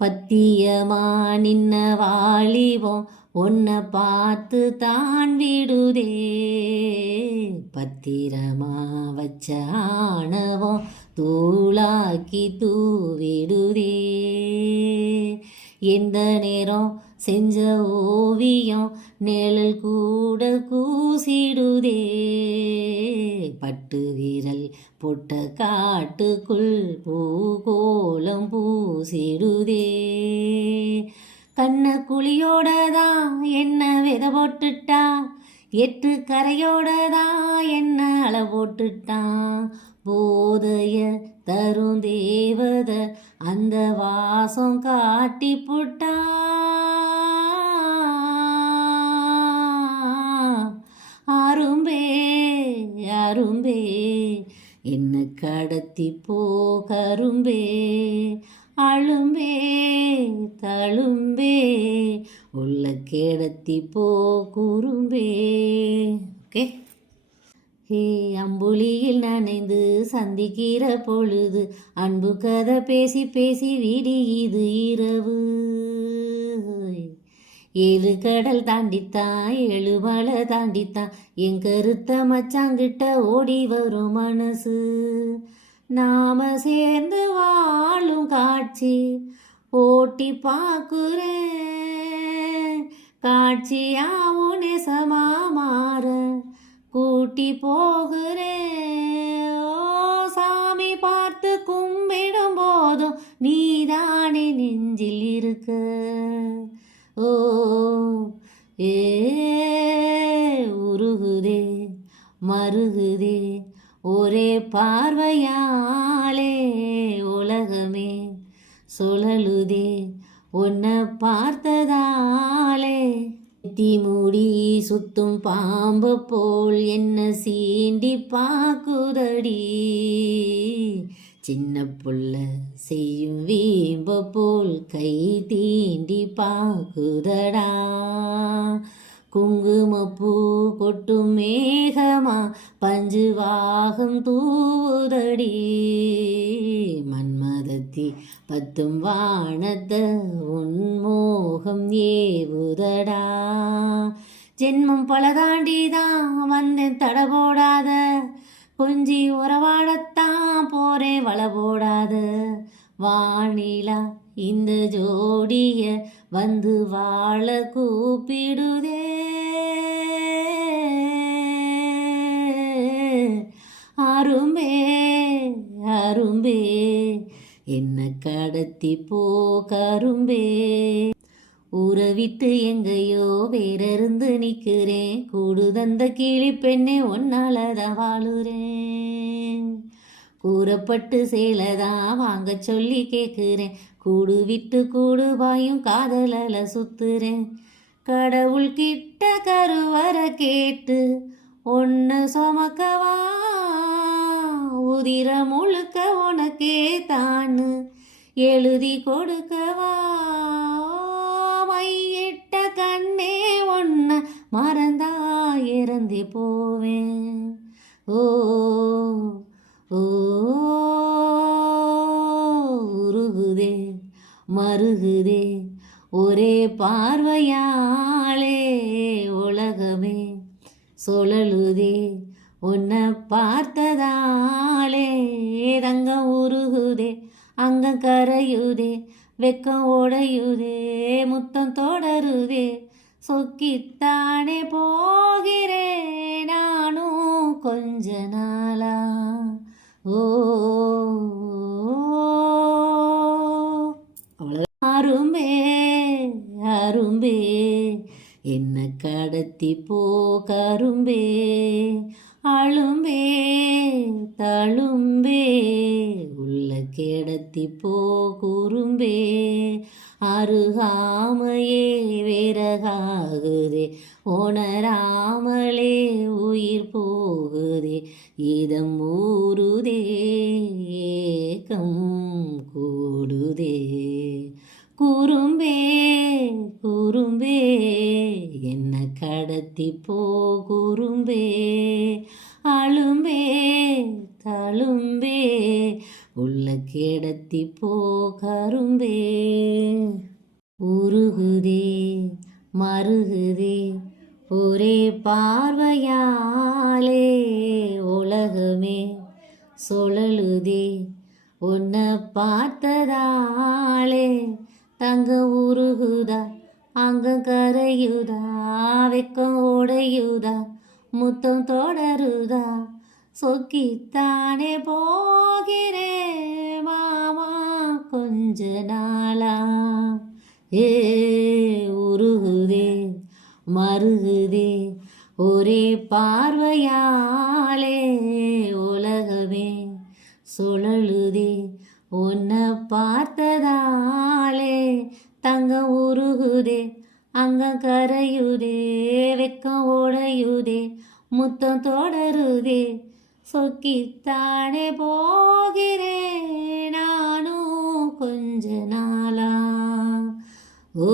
பத்தியமா நின்ன வாலிபம் உன்னை பார்த்து தான் விடுதே. பத்திரமா வச்ச ஆணவம் தூளாக்கி தூவிடுதே. எந்த நேரம் செஞ்ச ஓவியம் நிழல் கூட கூசிடுதே. பட்டு விரல் பொட்ட காட்டுக்குள் பூகோலம் பூசிடுதே. கண்ண குழியோட தான் என்ன வித போட்டுட்டா? எட்டு கரையோட தான் என்ன அள போட்டுட்டான் போதைய தரும் தேவத அந்த வாசம் காட்டி புட்டா? அரும்பே அரும்பே. என்ன கடத்தி போ கரும்பே அழும்பே தழும்பே. உள்ள கேடத்தி போ குறும்பே ஓகே. ஹே அம்புலியில் நனைந்து சந்திக்கிற பொழுது அன்பு கதை பேசி பேசி விடியுது இரவு. ஏழு கடல் தாண்டித்தான் ஏழு மலை தாண்டித்தான் என் கருத்த மச்சாங்கிட்ட ஓடி வரும் மனசு. நாம சேர்ந்து வாழும் காட்சி ஓட்டி பார்க்குறேன். காட்சியாவும் நெசமா மாற கூட்டி போகிறேன். ஒரே பார்வையாலே உலகமே சுழலுதே உன்னை பார்த்ததாலே. மூடி சுத்தும் பாம்பு போல் என்ன சீண்டி பாக்குதடி சின்ன புள்ள செய்யும் வீம்ப போல் கை தீண்டி பாக்குதடா குங்குமப்பூ கொட்டும் மேகமா பஞ்சு வாகம் தூதடி மன்மதத்தி பத்தும் வானத்த உன்மோகம் ஏவுதடா. ஜென்மம் பல தாண்டிதான் வந்தேன் தட போடாத. கொஞ்சி உறவாடத்தான் போறேன் வள போடாத. வானிலா இந்த ஜோடிய வந்து வாழ கூப்பிடுதே. அரும்பே அரும்பே என்ன கடத்தி போ கரும்பே. ஊரை விட்டு எங்கேயோ வேறிருந்து நிற்கிறேன். கூடு தந்த கிளி பெண்ணே ஒன்னாலதான் வாழுறேன். கூறப்பட்டு சேலதான் வாங்க சொல்லி கேட்குறேன். கூடு விட்டு கூடு பாயும் காதலல சுத்துறேன். கடவுள் கிட்ட கருவர கேட்டு ஒன்று சுமக்கவா? உதிர முழுக்க உனக்கே தான் எழுதி கொடுக்கவா? மையிட்ட கண்ணே ஒன்று மறந்தா இறந்து போவேன். ஓ உருகுதே மருகுதே ஒரே பார்வையாளே உலகமே சுழலுதே உன்னை பார்த்ததாலே தங்கம் உருகுதே அங்கம் கரையுதே வெக்கம் உடையுதே முத்தம் தொடருதே சொக்கித்தானே போகிறே நானும் கொஞ்ச நாளா அரும்பே அரும்பே என்ன கடத்தி போ கரும்பே அழும்பே தழும்பே உள்ள கிடத்தி போ குறும்பே அருகாமையே விறகாகுதே. உணராமலே உயிர் போகுதே. இதம் ஊறுதே ஏக்கம் கூடுதே. குறும்பே குறும்பே என்ன கடத்தி போ உள்ள கேடத்தி போ கரும்பே. உருகுதே மருகுதே ஒரே பார்வையாலே உலகமே. சுழலுதே உன்னை பார்த்ததாலே தங்க உருகுதா அங்க கரையுதா வெக்கம் உடையுதா முத்தம் தொடருதா. சொக்கித்தானே போகிறே மாமா கொஞ்ச நாளா? ஏ உருகுதே மருகுதே ஒரே பார்வையாலே உலகமே சுழலுதே உன்னை பார்த்ததாலே தங்க உருகுதே அங்க கரையுதே வெக்கம் ஓடையுதே முத்தம் தொடருதே. சொக்கித்தானே போகிறேன் நானும் கொஞ்ச நாளா. ஓ